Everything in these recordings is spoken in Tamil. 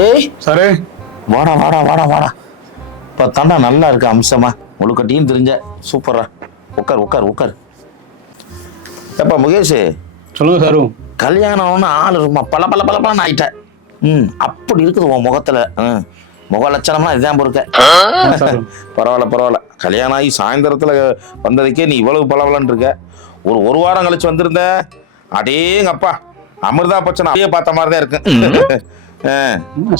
ஏய் சாரு. வாடா வாடா வாடா வாடா. இப்போ தாண்டா நல்லா இருக்கு அம்சமா. முழுக்கட்டியும் தெரிஞ்ச. சூப்பரா உட்கார் உட்கார் உட்கார் ஏப்பா முகேஷ்? சொல்லுங்க சாரு. கல்யாணம்னு ஆள் இருக்குமா? பல பல பல பலன்னு ஆயிட்டேன் ம் அப்படி இருக்குது உன் முகத்துல. ம் முக லட்சணம்னா இதுதான் சாரு. பரவாயில்ல பரவாயில்ல. கல்யாணம் ஆகி சாயந்தரத்துல வந்ததுக்கே நீ இவ்வளவு பளபளன்னு இருக்க. ஒரு ஒரு வாரம் கழிச்சு வந்திருந்த. அடேங்கப்பா. அமிர்தா பச்சனை அப்படியே பார்த்த மாதிரி தான் இருக்கு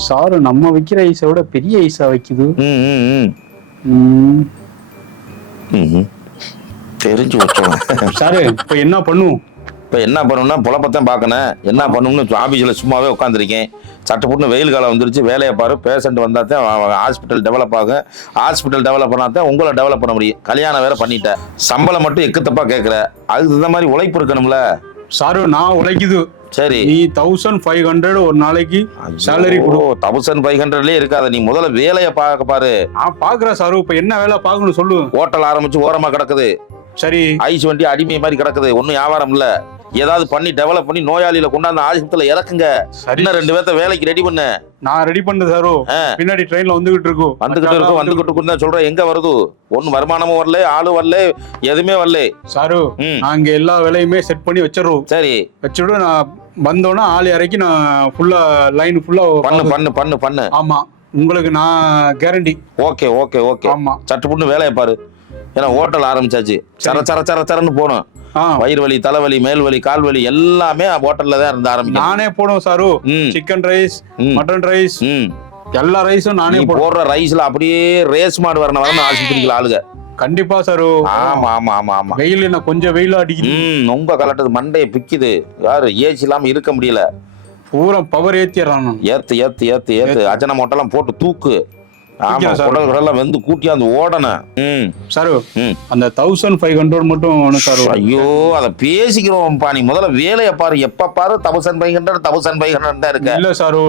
சாரு நம்ம வைக்கிற ஐஸை விட பெரிய ஐஸா வைக்குது. தெரிஞ்சு வச்சோம். சாரு இப்ப என்ன பண்ணும் இப்போ என்ன பண்ணணும்னா புலப்பத்தான் பார்க்கணும். என்ன பண்ணணும்னு ஆஃபீஸில் சும்மாவே உட்காந்துருக்கேன் சட்டு புட்டுன்னு வெயில் காலம் வந்துருச்சு. வேலையை பாரு பேஷண்ட் வந்தால் தான் ஹாஸ்பிட்டல் டெவலப் ஆகும். ஹாஸ்பிட்டல் டெவலப் பண்ணால் தான் உங்களை டெவலப் பண்ண முடியும். கல்யாணம் வேற பண்ணிட்டேன் சம்பளம் மட்டும் எக்குத்தப்பா கேட்குற அதுக்கு இந்த மாதிரி உழைப்பு இருக்கணும்ல. சாரு நான் உழைக்குது. சரி. நீ தௌசண்ட் ஃபைவ் ஹண்ட்ரட் ஒரு நாளைக்கு சேலரி கொடு. தௌசண்ட் ஃபைவ் ஹண்ட்ரட்லேயே இருக்காது. நீ முதல்ல வேலையை பார்க்க பாரு. நான் பாக்குறேன் சாரு. இப்ப என்ன வேலை பார்க்கணும் சொல்லு. ஹோட்டல் ஆரம்பிச்சு ஓரமா கிடக்குது. சரி. ஐஸ் வண்டி அடிமை மாதிரி கிடக்குது. ஒன்றும் வியாபாரம் இல்ல. ஏதாவது பண்ணி டெவலப் பண்ணி நோயாளியில கொண்டாந்து ஆஸ்பத்திரியில இறக்குங்க. இன்னும் ரெண்டு பேர்த்த வேலைக்கு ரெடி பண்ணு. நான் ரெடி பண்ணு சாரு. பின்னாடி ட்ரெயின்ல வந்துகிட்டு இருக்கோம் வந்துகிட்டு இருக்கும் வந்துகிட்டு இருக்கும் தான் சொல்றேன். எங்க வருது? ஒன்னும் வருமானமும் வரல ஆளு வரல எதுவுமே வரல. சாரு இங்க எல்லா வேலையுமே செட் பண்ணி வச்சிடுறோம். சரி. வச்சுட்டு நான் வந்தோன்னா ஆள் இறக்கி நான் ஃபுல்லா லைன் ஃபுல்லா பண்ணு பண்ணு பண்ணு பண்ணு ஆமா. உங்களுக்கு நான் கேரண்டி ஓகே ஓகே ஓகே. ஆமா. சட்டு புண்ணு வேலையை பாரு. ஏன்னா ஹோட்டல் ஆரம்பிச்சாச்சு. சர சர. சர சரன்னு ஆ வயிறு வலி தலைவலி மேல் வலி கால் வலி எல்லாமே ஹோட்டல்ல தான் இருந்து ஆரம்பிக்கும். நானே போடுவேன் sir. Chicken rice. Mutton rice எல்லா ரைஸும் நானே போடுற ரைஸ்ல அப்படியே ரேஸ் மாடு வரணும் வரணும் ஆஸ்பத்திரிகள் ஆளுங்க கண்டிப்பா சாரு. ஆமா ஆமா ஆமா ஆமா. வெயில் என்ன கொஞ்சம் வெயில் அடிக்குது. ரொம்ப கலட்டுது மண்டையை பிக்குது. யாரு ஏசி இல்லாம இருக்க முடியல. பூரா பவர் ஏத்திடுறான் ஏத்து ஏத்து ஏத்து ஏத்து. அஜன மோட்டெல்லாம் போட்டு தூக்கு? குடல் குடலாம் வெந்து கூட்டியாந்து ஓடணும் ம். சாரு ம். அந்த தௌசண்ட் ஃபைவ் ஹண்ட்ரட் மட்டும் சாரு. ஐயோ அதை பேசிக்கிறோம்ப்பா நீ. முதல்ல வேலையை பாரு எப்ப பாரு? Thousand five hundred thousand five hundred தான் இருக்க. இல்ல சாரு.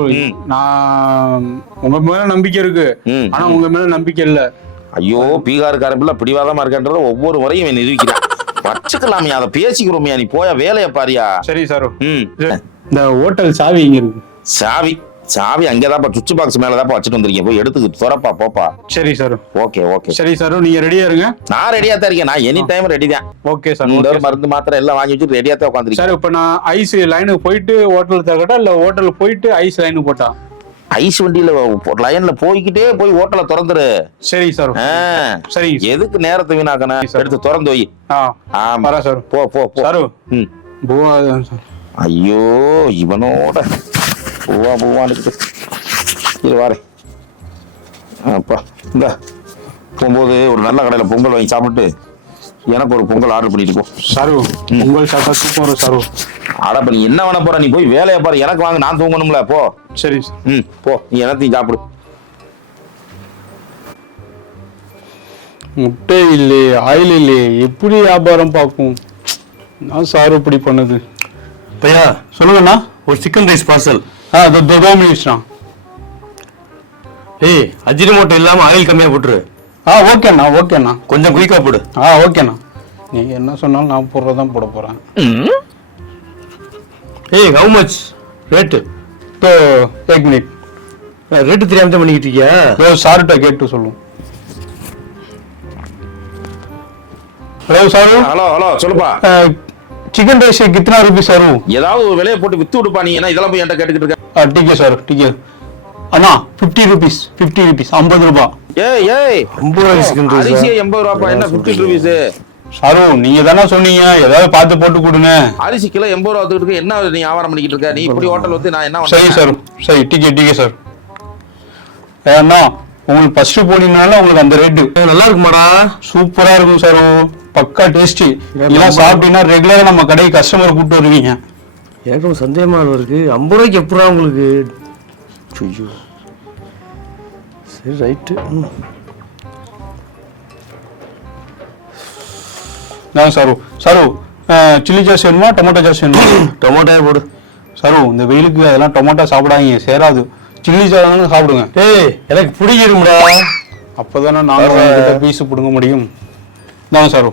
நான் உங்க மேல நம்பிக்கை இருக்கு. ஆனா உங்க மேல நம்பிக்கை இல்ல. ஐயோ பீகார் பிள்ளை பிடிவாதமா இருக்கின்றத ஒவ்வொரு முறையும் நிரூபிக்கிறான் வச்சுக்கலாமியா அதை பேசிக்கிறோமியா நீ போயா வேலையை பாரியா? சரி சாரு. ம். இந்த ஹோட்டல் சாவி இங்க இருக்கு? சாவி. சாவி அங்கேதான்ப்பா சுவிட்ச் பாக்ஸ் மேலதான்ப்பா வச்சுட்டு வந்திருக்கீங்க. போய் எடுத்து துறப்பா போப்பா. சரி சார். ஓகே ஓகே சரி சார் நீங்க ரெடியா இருங்க. நான் ரெடியா தான் இருக்கேன். நான் எனி டைம் ரெடி தான். ஓகே சார் இந்த மருந்து மாத்திரை எல்லாம் வாங்கி வச்சுட்டு ரெடியா தான் உட்காந்துருக்கேன். சார் இப்ப நான் ஐஸ் லைனுக்கு போயிட்டு ஹோட்டல் தரட்டா இல்ல ஹோட்டல் போயிட்டு ஐஸ் லைனுக்கு போட்டா? ஐஸ் வண்டியில லைன்ல போய்கிட்டே போய் ஹோட்டலை திறந்துரு. சரி சார். சரி. எதுக்கு நேரத்தை வீணாக்கணும். எடுத்து திறந்து வை. ஆமா. சார். போ போ போ. சாரு. ஐயோ இவனோட பூவா பூவான்னு இரு வாரேன் அப்பா இந்த. போகும்போது ஒரு நல்ல கடையில் பொங்கல் வாங்கி சாப்பிட்டு எனக்கு ஒரு பொங்கல் ஆர்டர் பண்ணிட்டு போ. சாரு உங்கள் சாப்பிட்டா தூக்கம் வரும் சாரு. ஆடா நீ என்ன பண்ண போற நீ போய் வேலையை பாரு. எனக்கு வாங்க நான் தூங்கணும்ல போ. சரி. ம் போ. நீ என்னத்தையும் சாப்பிடு. முட்டை இல்லையே ஆயில் இல்லையே எப்படி வியாபாரம் பார்க்கும் நான் சாரு இப்படி பண்ணுது. பையா சொல்லுங்கண்ணா. ஒரு சிக்கன் ரைஸ் பார்சல் ஆ இதோ மினிட்ஸ்ண்ணா ஏய் அஜினமோட்டோ இல்லாம ஆயில் கம்மியா போட்டுரு. ஆ ஓகேண்ணா ஓகேண்ணா கொஞ்சம் குயிக்கா போடு. ஆ ஓகேண்ணா நீங்க என்ன சொன்னாலும் நான் போடுறதான் போட போறேன். ஏய் ஹவு மச் ரேட்டு இப்போ ஏக் மினிட் ரேட்டு தெரியாம தான் பண்ணிக்கிட்டு இருக்கியா? ஹலோ சார்கிட்ட கேட்டு சொல்லுவோம் ஹலோ சாரு. ஹலோ ஹலோ சொல்லுப்பா. சிக்கன் ரைஸ் கித்தனா ரூபீஸ் வரும் ஏதாவது ஒரு விலையை போட்டு வித்து விடுப்பா நீ? ஏன்னா இதெல்லாம் போய் என்கிட்ட கேட்டுக்கிட்டு இருக்க. டிக்கே சார் டிக்கே அண்ணா ஃபிஃப்டி ருபீஸ் ஃபிஃப்டி ருபீஸ் ஐம்பது ரூபா. ஏய் ஏய். ஐம்பது ரூபாய் சிக்கன் ரைஸ் அரிசி எண்பது ரூபாப்பா என்ன ஃபிஃப்டி ருபீஸ் சாரு நீங்க தானே சொன்னீங்க ஏதாவது பார்த்து போட்டு கொடுங்க. அரிசி கிலோ எண்பது ரூபா இருக்கு என்ன நீ வியாபாரம் பண்ணிக்கிட்டு இருக்க? நீ இப்படி ஹோட்டல் வந்து நான் என்ன சரி சார் சரி டிக்கே டிக்கே சார். ஏன்னா உங்களுக்கு ஃபர்ஸ்ட் போனீங்கனால உங்களுக்கு அந்த ரேட்டு நல்லா இருக்குமாடா? சூப்பரா இருக்கும் சார். பக்கா டேஸ்டி. இதெல்லாம் சாப்பிட்டீங்கன்னா ரெகுலரா நம்ம கடைக்கு கஸ்டமர் கூப்பிட்டு வருவீங்க. எனக்கு சந்தேகமா இருக்கு. ஐம்பது ரூபாய்க்கு எப்படா உங்களுக்கு? ஐயோ. சரி ரைட்டு நான் சாரு. சாரு சில்லி சாஸ் வேணுமா டொமேட்டோ சாஸ் வேணுமா? டொமேட்டோ போடு. சாரு இந்த வெயிலுக்கு அதெல்லாம் டொமேட்டோ சாப்பிடாதீங்க சேராது. சில்லி சாஸ் சாப்பிடுங்க. ஏய் எனக்கு பிடிக்கிடும்டா அப்பதானே நாங்கள் பீஸ் பிடுங்க முடியும். தான் சார்.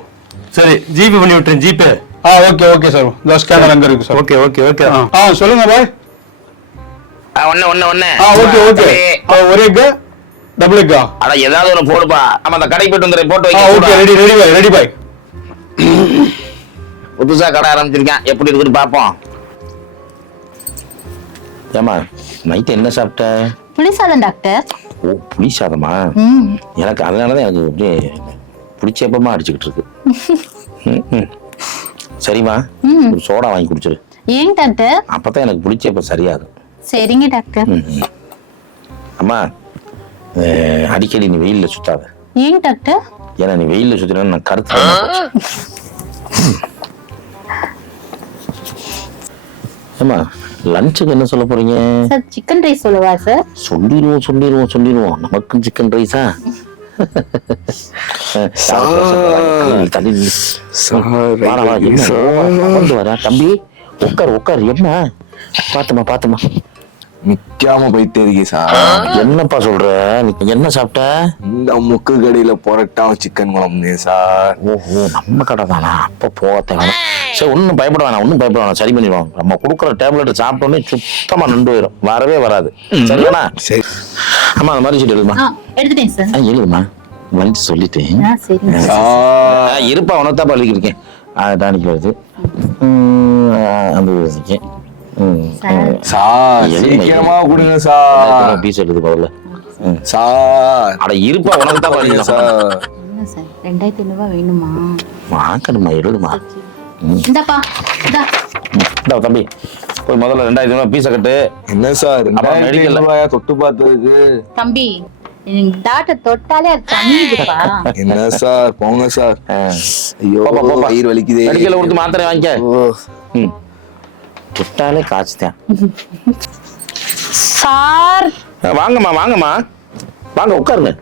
சரி ஜிபே பண்ணி விட்டுறேன் ஜிபே ஆ ஓகே ஓகே சார் இந்த ஸ்கேனர் அங்கே இருக்கு சார் ஓகே ஓகே ஓகே ஆ சொல்லுங்க பாய் ஒண்ணு ஒண்ணு ஒண்ணு. ஆ ஓகே ஓகே ஒரு எக்கா டபுள் எக்கா அட ஏதாவது ஒண்ணு போடுப்பா. ஆமா அந்த கடைக்கு போயிட்டு வந்துடுறேன் போட்டு ஆ ஓகே வைக்க ரெடி ரெடி பாய் ரெடி பாய் புதுசா கடை ஆரம்பிச்சிருக்கேன். எப்படி இருக்குன்னு பாப்போம் ஏமா நைட் என்ன சாப்பிட்ட? புளிசாதம் டாக்டர் ஓ புளி சாதமா? ம். எனக்கு அதனாலதான் எனக்கு அப்படியே புளிச்சேப்பமா அடிச்சுக்கிட்டு இருக்கு. சரிம்மா ம். ஒரு சோடா வாங்கி குடிச்சிரு. ஏங்க டாக்டர்? அப்பதான் எனக்கு புளிச்சேப்பம் சரியாகும் சரிங்க டாக்டர். அம்மா அடிக்கடி நீ வெயில்ல சுத்தாத. ஏங்க டாக்டர்? ஏன்னா நீ வெயில்ல சுத்தினா நான் கருத்து ஏமா லஞ்சுக்கு என்ன சொல்ல போறீங்க? சார் சிக்கன் ரைஸ் சொல்லவா சார்? சொல்லிடுவோம் சொல்லிடுவோம் சொல்லிடுவோம் நமக்கும் சிக்கன் ரைஸா தம்பி. உட்கார் உட்கார். என்ன? பாத்துமா பாத்துமா நிக்காம போயிட்டே இருக்கே சார் என்னப்பா சொல்ற? என்ன சாப்பிட்ட? இந்த முக்கு கடையில பொரட்டா சிக்கன் குழம்பு சார் ஓஹோ நம்ம கடை தானா? அப்ப போக தேவை சரி ஒன்றும் பயப்பட வேணாம் ஒன்றும் பயப்பட வேணாம். சரி பண்ணிடுவோம். நம்ம கொடுக்குற டேப்லெட் சாப்பிட்டோன்னே சுத்தமா நின்று போயிடும் வரவே வராது. சரியாண்ணா சரி. ஆமா அந்த மாதிரி எழுதுமா ஆ எடுத்துட்டேன் சார். எழுதுமா வந்து சொல்லிட்டேன். ஆ சரிங்க சார் சார். ஆ, இருப்பா உனத்தான் பள்ளிக்கிருக்கேன் டானிக்கு வருது. ம், ஆ, அந்த இருக்கேன் சார். சீக்கிரமா கொடுங்க சார். பீஸ் எடுத்து போகல சார். அட இருப்பா உனக்கு தான் என்ன சார் ரெண்டாயிரத்தி ஐநூறுபா வேணுமா? வாங்கணுமா எழுதுமா? இந்தாப்பா இதா இந்த தம்பி. போய் முதல்ல ரெண்டாயிரத்தி ஐநூறு பீஸை கட்டு. என்ன சார் அப்புறம் medical- ரூபாயா தொட்டு பார்த்ததுக்கு? தம்பி தொட்டாலே அது தண்ணிதுப்பா என்ன சார் போங்க சார். ஆ. ஐயோ போப்பா, போப்பா. வயிறு வலிக்குதே. கொடுத்து மாத்திரை வாங்கிக்க. ஓ, ம். தொட்டாலே காய்ச்சுதான் சார். வாங்கம்மா வாங்கம்மா. வாங்க உட்காருங்க.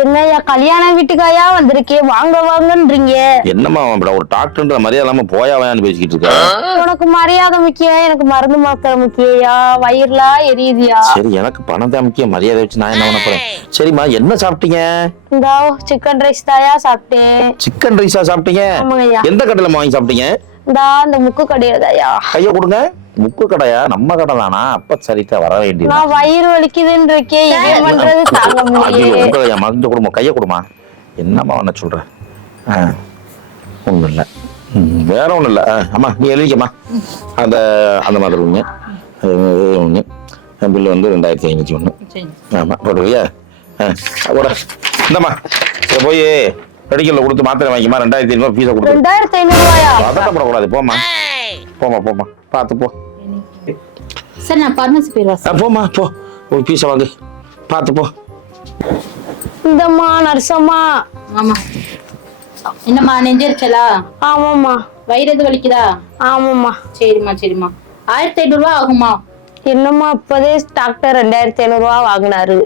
என்னய்யா கல்யாண வீட்டுக்காயா வந்திருக்கேன் வாங்க வாங்கன்றீங்க. என்னம்மா இப்படி ஒரு டாக்டர்ன்ற மரியாதை இல்லாம போயா வாயான்னு பேசிக்கிட்டு இருக்க? உனக்கு மரியாதை முக்கியம் எனக்கு மருந்து மாத்திரை முக்கியயா? வயிறுலாம் எரியுதியா? சரி எனக்கு பணம் தான் முக்கியம். மரியாதை வச்சு நான் என்ன பண்ண போறேன்? சரிம்மா என்ன சாப்பிட்டீங்க? இந்தா சிக்கன் ரைஸ் தாயா சாப்பிட்டேன். சிக்கன் ரைஸா சாப்பிட்டீங்க. எந்த கடையில வாங்கி சாப்பிட்டீங்க? இந்தா இந்த முக்கு கடையில தாயா. கைய கொடுங்க. முக்கு கடையா நம்ம கடை தானா அப்ப சரிக்கா வர வேண்டியது. நான் வயிறு வலிக்குதுன்னு இருக்கேன் இது பண்றது தாங்க மருந்து கொடுமா கைய கொடுமா. என்னம்மா என்ன சொல்ற? ஆ, ஒண்ணும் இல்ல. ம், வேற ஒண்ணும் இல்ல. ஆ, அம்மா நீ எழுதிக்கம்மா. அந்த அந்த மாதிரி ஒண்ணு. அது ஒண்ணு. பில்லு வந்து ரெண்டாயிரத்தி ஐநூத்தி ஒண்ணு. சரி. ஆமா போட்டுவியா கூட இந்தம்மா போய் மெடிக்கல்ல கொடுத்து மாத்திரை வாங்கிமா ரெண்டாயிரத்தி ஐநூறு பீஸை கொடுத்து. ரெண்டாயிரத்தி ஐநூறு ரூபாயா? பதட்டப்படக்கூடாது போம்மா. போம்மா போம்மா. பார்த்து போ. சார் நான் பார்மசி போயிருவா ஆ, சார் போம்மா போ. ஒரு பீஸை வாங்கு. பார்த்து போ. இந்தம்மா நர்சம்மா. ஆமா. என்னம்மா நெஞ்சரிச்சலா? ஆமாம்மா. வயிறு எது வலிக்குதா? ஆமாம்மா. சரிம்மா சரிம்மா. ஆயிரத்தி ஐநூறுபா ஆகுமா என்னம்மா இப்போதே டாக்டர் ரெண்டாயிரத்தி ஐநூறு ரூபா வாங்கினாரு.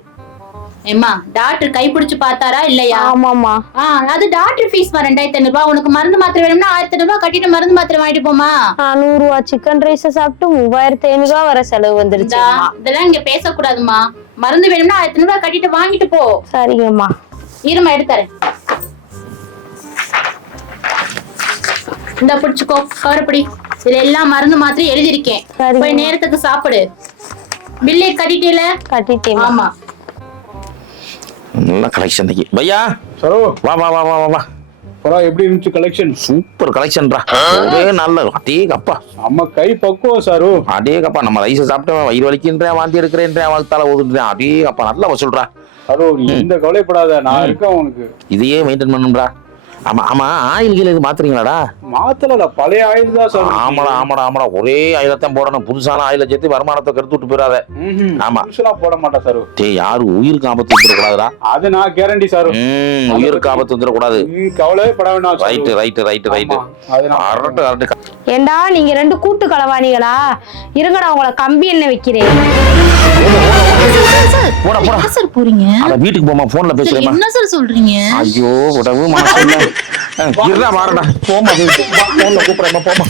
ஏம்மா டாக்டர் கைப்பிடிச்சு பார்த்தாரா இல்லையா? ஆமாம்மா. ஆ அது டாக்டர் ஃபீஸ் ரெண்டாயிரத்தி ஐநூறு ரூபாய் உனக்கு மருந்து மாத்திரை வேணும்னா ஆயிரத்தி ஐநூறு ரூபாய் கட்டிட்டு மருந்து மாத்திரை வாங்கிட்டு போமா நூறு ரூபா சிக்கன் ரைஸ் சாப்பிட்டு மூவாயிரத்தி ஐநூறு ரூபா வர செலவு வந்துருச்சு இதெல்லாம் இங்க பேசக்கூடாதுமா மருந்து வேணும்னா ஆயிரத்தி ஐநூறு ரூபாய் கட்டிட்டு வாங்கிட்டு போ. சரிங்கம்மா. இருமா எடுத்தரேன் இந்த பிடிச்சுக்கோ. கவரப்படி இதுல எல்லாம் மருந்து மாத்திரை எழுதியிருக்கேன். போய் நேரத்துக்கு சாப்பிடு. பில்லே கட்டிட்டீல? கட்டிட்டேன் ஆமா. நல்ல கலெக்ஷன் இன்னைக்கு. பையா? சரோ வா வா வா வா வா வா. பரவா எப்படி இருந்துச்சு கலெக்ஷன் சூப்பர் கலெக்ஷன்டா ஒரே நல்ல அடே கப்பா. நம்ம கை பக்குவம் சாரு. அடே கப்பா. நம்ம ரைஸை சாப்பிட்டவன் வயிறு வலிக்கின்றேன் வாந்தி எடுக்கிறேன்றேன் வாழ்த்தால ஓதுன்றேன் அடே கப்பா. நல்லா வசூல்றா சரோ நீ எந்த கவலைப்படாத. நான் இருக்கேன் உனக்கு. இதையே மெயின்டைன் பண்ணும்டா ஆமா ஆமா ஆயில் கீழ இது மாத்துறீங்களாடா? மாத்தலடா பழைய ஆயில் தான் சார். ஆமாடா ஆமாடா ஆமாடா. ஒரே ஆயிலத்தான் போடணும். புதுசான ஆயில சேர்த்து வருமானத்தை கருத்து விட்டு போயிடாத. ஆமா. புதுசுலாம் போட மாட்டா சார். டேய் யாரு உயிருக்கு ஆபத்து வந்துடக்கூடாதுடா? அது நான் கேரண்டி சார். உயிருக்கு ஆபத்து வந்துடக்கூடாது. கவலையே பட வேண்டாம். ரைட்டு ரைட்டு ரைட்டு ரைட்டு அரட்டு அரட்டு. ஏண்டா நீங்க ரெண்டு கூட்டு களவாணிகளா? இருங்கடா உங்களை கம்பி என்ன வைக்கிறேன் போடா போடா. சார் போறீங்க? அட வீட்டுக்கு போமா போன்ல சார், பேசுறேமா என்ன சார் சொல்றீங்க? ஐயோ உடவு மனசு இல்ல இருடா வாடா. போமா போன்ல கூப்பிடுறேன் போமா